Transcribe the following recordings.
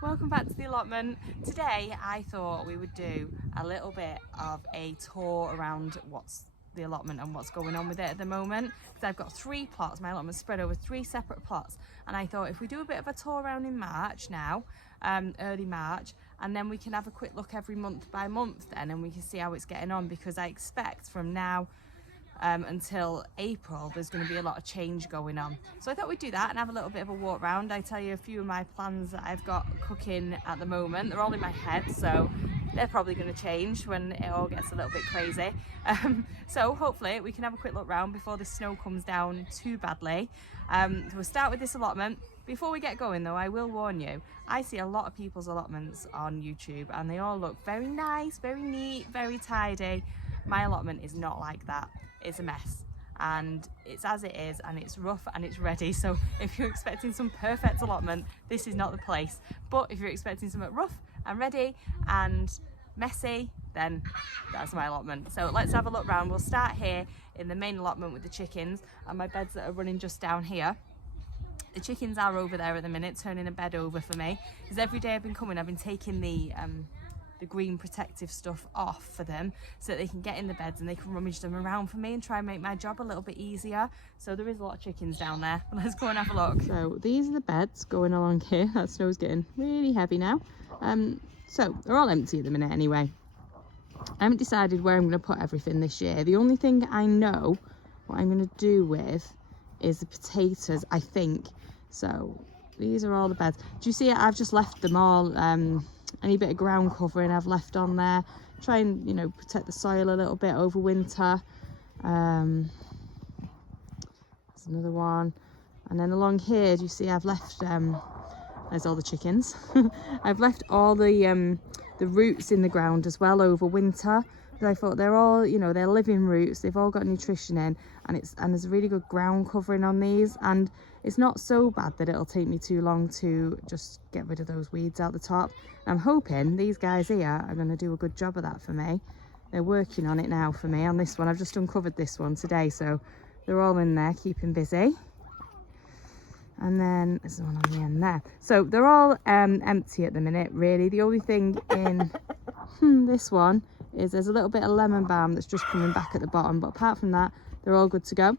Welcome back to the allotment. Today I thought we would do a little bit of a tour around what's the allotment and what's going on with it at the moment, because I've got 3 plots. My allotment's spread over 3 separate plots, and I thought if we do a bit of a tour around in March now, early March, and then we can have a quick look every month by month then, and we can see how it's getting on, because I expect from now until April there's going to be a lot of change going on. So I thought we'd do that and have a little bit of a walk round. I tell you a few of my plans that I've got cooking at the moment. They're all in my head, so they're probably going to change when it all gets a little bit crazy. So hopefully we can have a quick look round before the snow comes down too badly. So we'll start with this allotment. Before we get going though, I will warn you, I see a lot of people's allotments on YouTube and they all look very nice, very neat, very tidy. My allotment is not like that. It's a mess, and it's as it is, and it's rough and it's ready. So if you're expecting some perfect allotment, this is not the place. But if you're expecting something rough and ready and messy, then that's my allotment. So let's have a look round. We'll start here in the main allotment with the chickens and my beds that are running just down here. The chickens are over there at the minute, turning a bed over for me, because every day I've been coming, I've been taking the green protective stuff off for them so that they can get in the beds and they can rummage them around for me and try and make my job a little bit easier. So there is a lot of chickens down there. Let's go and have a look. So these are the beds going along here. That snow's getting really heavy now. So they're all empty at the minute anyway. I haven't decided where I'm going to put everything this year. The only thing I know what I'm going to do with is the potatoes, I think. So these are all the beds. Do you see it? I've just left them all any bit of ground covering I've left on there, try and, you know, protect the soil a little bit over winter. There's another one, and then along here, do you see I've left there's all the chickens. I've left all the roots in the ground as well over winter, because I thought they're all, you know, they're living roots, they've all got nutrition in, and there's a really good ground covering on these, and it's not so bad that it'll take me too long to just get rid of those weeds out the top. And I'm hoping these guys here are going to do a good job of that for me. They're working on it now for me on this one. I've just uncovered this one today, so they're all in there keeping busy. And then there's one on the end there. So they're all empty at the minute, really. The only thing in this one is there's a little bit of lemon balm that's just coming back at the bottom, but apart from that, they're all good to go.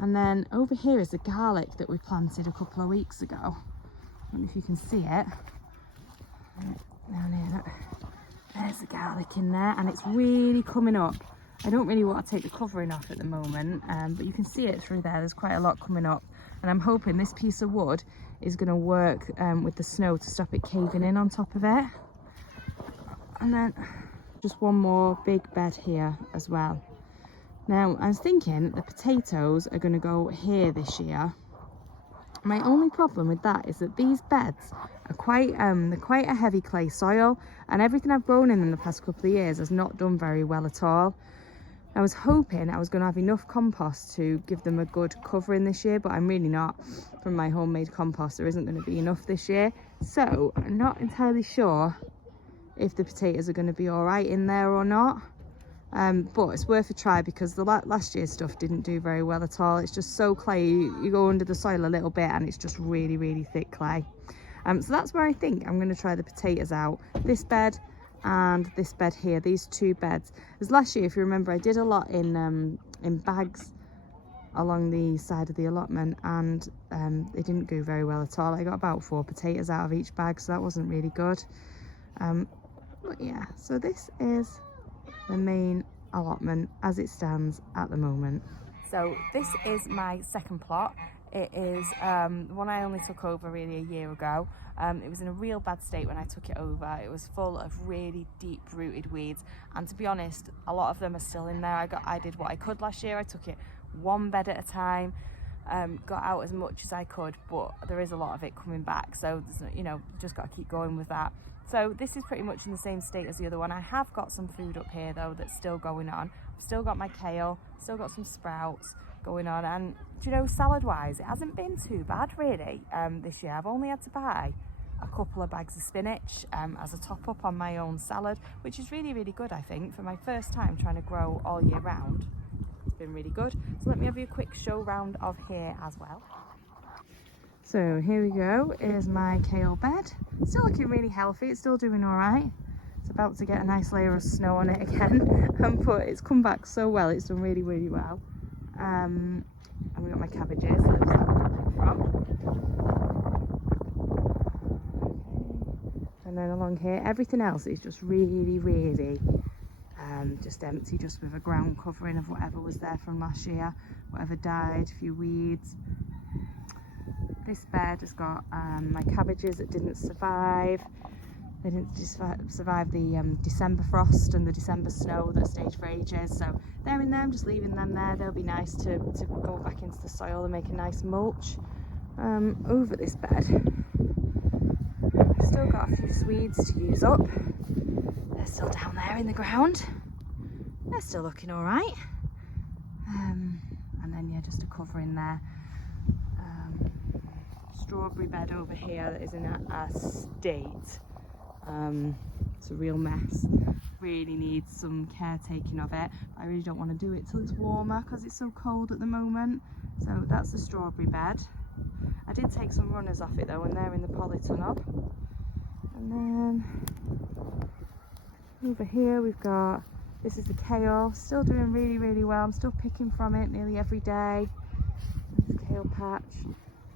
And then over here is the garlic that we planted a couple of weeks ago. I don't know if you can see it. Down here, look. There's the garlic in there, and it's really coming up. I don't really want to take the covering off at the moment, but you can see it through there. There's quite a lot coming up, and I'm hoping this piece of wood is going to work with the snow to stop it caving in on top of it. And then just one more big bed here as well. Now I was thinking the potatoes are going to go here this year. My only problem with that is that these beds are quite a heavy clay soil, and everything I've grown in them the past couple of years has not done very well at all. I was hoping I was going to have enough compost to give them a good covering this year, but I'm really not. From my homemade compost, there isn't going to be enough this year, so I'm not entirely sure if the potatoes are going to be all right in there or not. But it's worth a try, because the last year's stuff didn't do very well at all. It's just so clay. You go under the soil a little bit and it's just really, really thick clay. So that's where I think I'm going to try the potatoes out. This bed and this bed here, these 2 beds. Because last year, if you remember, I did a lot in bags along the side of the allotment, and they didn't go very well at all. I got about 4 potatoes out of each bag, so that wasn't really good. But yeah, so this is the main allotment as it stands at the moment. So this is my second plot. It is the one I only took over really a year ago. It was in a real bad state when I took it over. It was full of really deep rooted weeds, and to be honest, a lot of them are still in there. I did what I could last year. I took it 1 bed at a time, got out as much as I could, but there is a lot of it coming back, so you know, just got to keep going with that. So this is pretty much in the same state as the other one. I have got some food up here though that's still going on. I've still got my kale, still got some sprouts going on, and you know, salad wise, it hasn't been too bad really this year. I've only had to buy a couple of bags of spinach as a top up on my own salad, which is really, really good, I think, for my first time trying to grow all year round. It's been really good. So let me have you a quick show round of here as well. So here we go, is my kale bed. Still looking really healthy, it's still doing all right. It's about to get a nice layer of snow on it again, but it's come back so well, it's done really, really well. And we've got my cabbages, that's where I come from. And then along here, everything else is just really, really just empty, just with a ground covering of whatever was there from last year, whatever died, a few weeds. This bed has got my cabbages that didn't survive. They didn't survive the December frost and the December snow that stayed for ages. So they're in there, I'm just leaving them there. They'll be nice to go back into the soil and make a nice mulch. Over this bed, I've still got a few Swedes to use up. They're still down there in the ground. They're still looking all right. And then yeah, just a cover in there. Strawberry bed over here that is in a state. It's a real mess. Really needs some caretaking of it. I really don't want to do it till it's warmer because it's so cold at the moment. So that's the strawberry bed. I did take some runners off it though, and they're in the Polytunnel. And then over here we've got, this is the kale, still doing really, really well. I'm still picking from it nearly every day. There's the kale patch.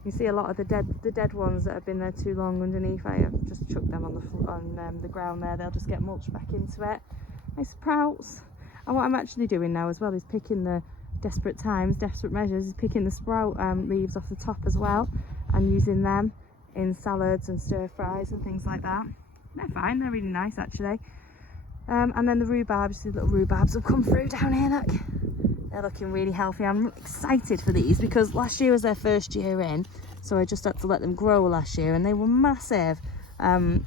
You see a lot of the dead ones that have been there too long underneath. I have just chucked them on the ground there. They'll just get mulched back into it. My sprouts. And what I'm actually doing now as well is picking the desperate measures, is picking the sprout leaves off the top as well, and using them in salads and stir fries and things like that. They're fine. They're really nice actually. And then the rhubarbs, these little rhubarbs have come through down here. Look. They're looking really healthy. I'm excited for these because last year was their first year in, so I just had to let them grow last year and they were massive. But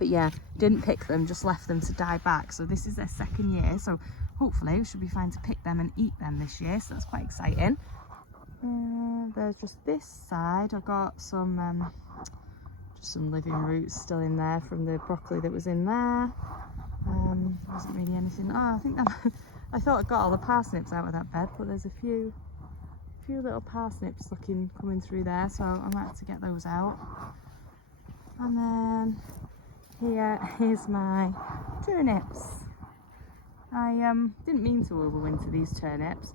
yeah, didn't pick them, just left them to die back. So this is their second year, so hopefully we should be fine to pick them and eat them this year, so that's quite exciting. There's just this side. I've got some just some living roots still in there from the broccoli that was in there. There wasn't really anything. Oh, I think that I thought I got all the parsnips out of that bed, but there's a few little parsnips coming through there, so I might have to get those out. And then here's my turnips. I didn't mean to overwinter these turnips.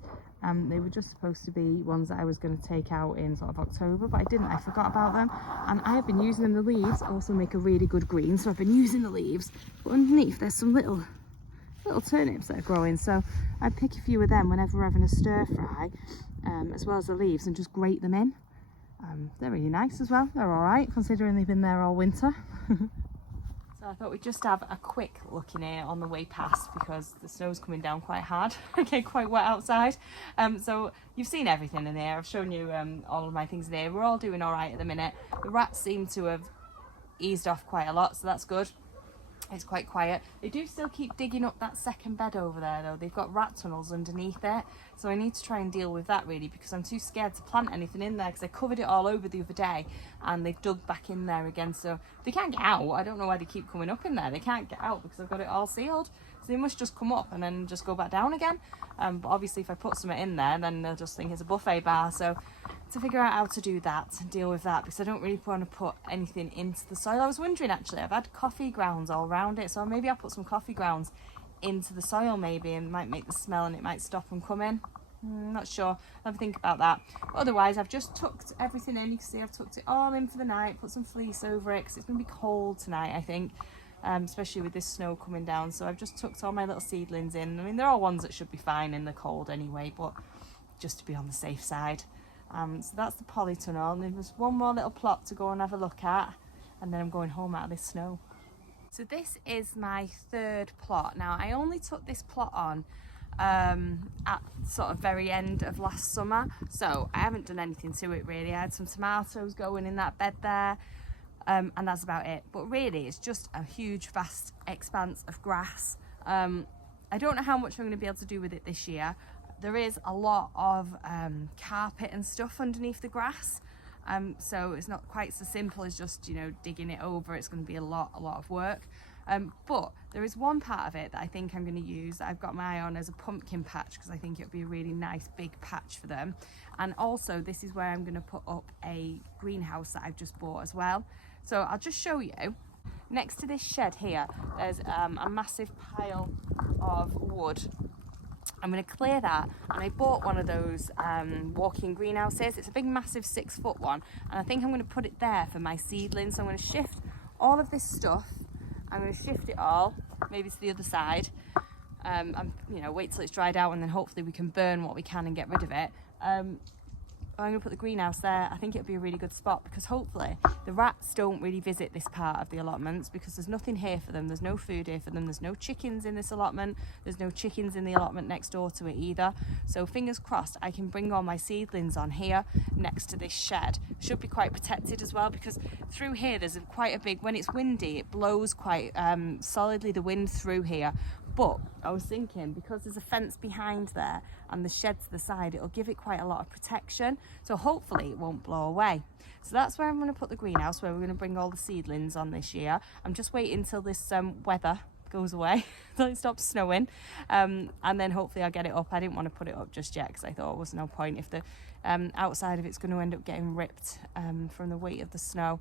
They were just supposed to be ones that I was going to take out in sort of October, but I didn't. I forgot about them, and I have been using them. The leaves also make a really good green, so I've been using the leaves, but underneath there's some little turnips that are growing, so I pick a few of them whenever we're having a stir fry, as well as the leaves, and just grate them in. They're really nice as well. They're all right considering they've been there all winter. So I thought we'd just have a quick look in here on the way past because the snow's coming down quite hard. Okay, quite wet outside. So you've seen everything in here. I've shown you all of my things in here. We're all doing all right at the minute. The rats seem to have eased off quite a lot, so that's good. It's quite quiet. They do still keep digging up that second bed over there though. They've got rat tunnels underneath it, so I need to try and deal with that really, because I'm too scared to plant anything in there because I covered it all over the other day and they've dug back in there again, so they can't get out. I don't know why they keep coming up in there. They can't get out because I've got it all sealed, so they must just come up and then just go back down again. But obviously if I put something in there, then they'll just think it's a buffet bar. So to figure out how to do that and deal with that, because I don't really want to put anything into the soil. I was wondering actually, I've had coffee grounds all around it, so maybe I'll put some coffee grounds into the soil maybe, and it might make the smell and it might stop them coming. Not sure. I'll have a think about that. But otherwise I've just tucked everything in. You can see I've tucked it all in for the night, put some fleece over it because it's going to be cold tonight I think, especially with this snow coming down. So I've just tucked all my little seedlings in. I mean, they're all ones that should be fine in the cold anyway, but just to be on the safe side. So that's the Polytunnel, and there's one more little plot to go and have a look at, and then I'm going home out of this snow. So this is my third plot. Now I only took this plot on at sort of very end of last summer, so I haven't done anything to it really. I had some tomatoes going in that bed there, and that's about it. But really it's just a huge vast expanse of grass. I don't know how much I'm going to be able to do with it this year. There is a lot of carpet and stuff underneath the grass, so it's not quite so simple as just, you know, digging it over. It's going to be a lot of work. But there is one part of it that I think I'm going to use, that I've got my eye on, as a pumpkin patch, because I think it would be a really nice big patch for them. And also this is where I'm going to put up a greenhouse that I've just bought as well. So I'll just show you. Next to this shed here, there's a massive pile of wood. I'm going to clear that, and I bought one of those walk-in greenhouses. It's a big massive 6-foot one, and I think I'm going to put it there for my seedlings. So I'm going to shift all of this stuff, I'm going to shift it all maybe to the other side, you know, wait till it's dried out, and then hopefully we can burn what we can and get rid of it. I'm going to put the greenhouse there. I think it'll be a really good spot, because hopefully the rats don't really visit this part of the allotments, because there's nothing here for them. There's no food here for them. There's no chickens in this allotment. There's no chickens in the allotment next door to it either. So fingers crossed I can bring all my seedlings on here next to this shed. Should be quite protected as well, because through here there's quite a big, when it's windy, it blows quite solidly, the wind through here. But I was thinking, because there's a fence behind there and the shed to the side, it'll give it quite a lot of protection. So hopefully it won't blow away. So that's where I'm going to put the greenhouse, where we're going to bring all the seedlings on this year. I'm just waiting till this weather goes away, till it stops snowing. And then hopefully I'll get it up. I didn't want to put it up just yet, because I thought there was no point if the outside of it's going to end up getting ripped from the weight of the snow.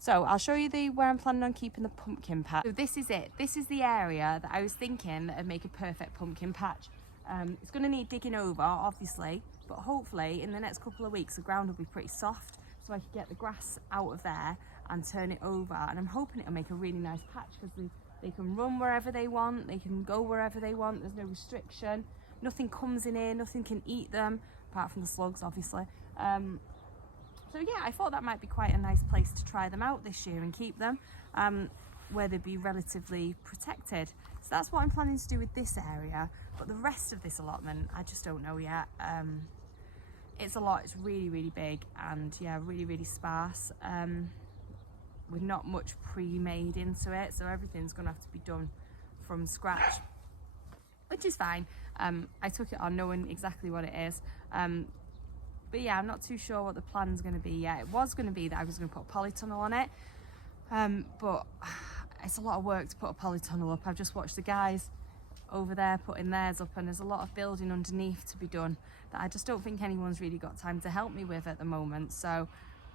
So I'll show you where I'm planning on keeping the pumpkin patch. So this is it. This is the area that I was thinking that would make a perfect pumpkin patch. It's going to need digging over, obviously, but hopefully in the next couple of weeks the ground will be pretty soft, so I can get the grass out of there and turn it over. And I'm hoping it'll make a really nice patch, because they can run wherever they want, they can go wherever they want. There's no restriction. Nothing comes in here, nothing can eat them, apart from the slugs, obviously. So yeah, I thought that might be quite a nice place to try them out this year and keep them, where they'd be relatively protected. So that's what I'm planning to do with this area. But the rest of this allotment, I just don't know yet. It's a lot. It's really, really big, and yeah, really, really sparse, with not much pre-made into it. So everything's gonna have to be done from scratch, which is fine. I took it on knowing exactly what it is. But yeah, I'm not too sure what the plan's going to be yet. It was going to be that I was going to put a polytunnel on it, but it's a lot of work to put a polytunnel up. I've just watched the guys over there putting theirs up, and there's a lot of building underneath to be done that I just don't think anyone's really got time to help me with at the moment. So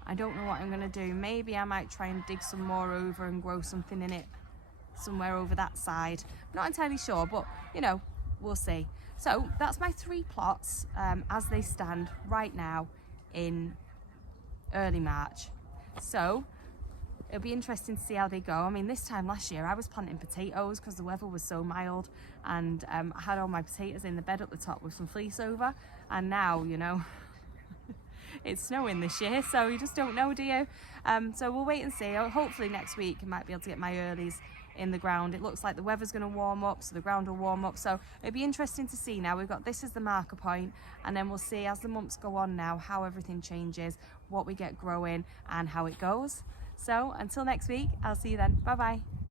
I don't know what I'm going to do. Maybe I might try and dig some more over and grow something in it somewhere over that side. I'm not entirely sure, but you know, we'll see. So that's my 3 plots as they stand right now in early March. So it'll be interesting to see how they go. I mean, this time last year I was planting potatoes because the weather was so mild, and I had all my potatoes in the bed at the top with some fleece over, and now, you know, it's snowing this year, so you just don't know, do you? So we'll wait and see. Hopefully next week I might be able to get my earlies in the ground. It looks like the weather's going to warm up, so the ground will warm up. So it'll be interesting to see. Now we've got this as the marker point, and then we'll see as the months go on now how everything changes, what we get growing and how it goes. So until next week, I'll see you then. Bye bye.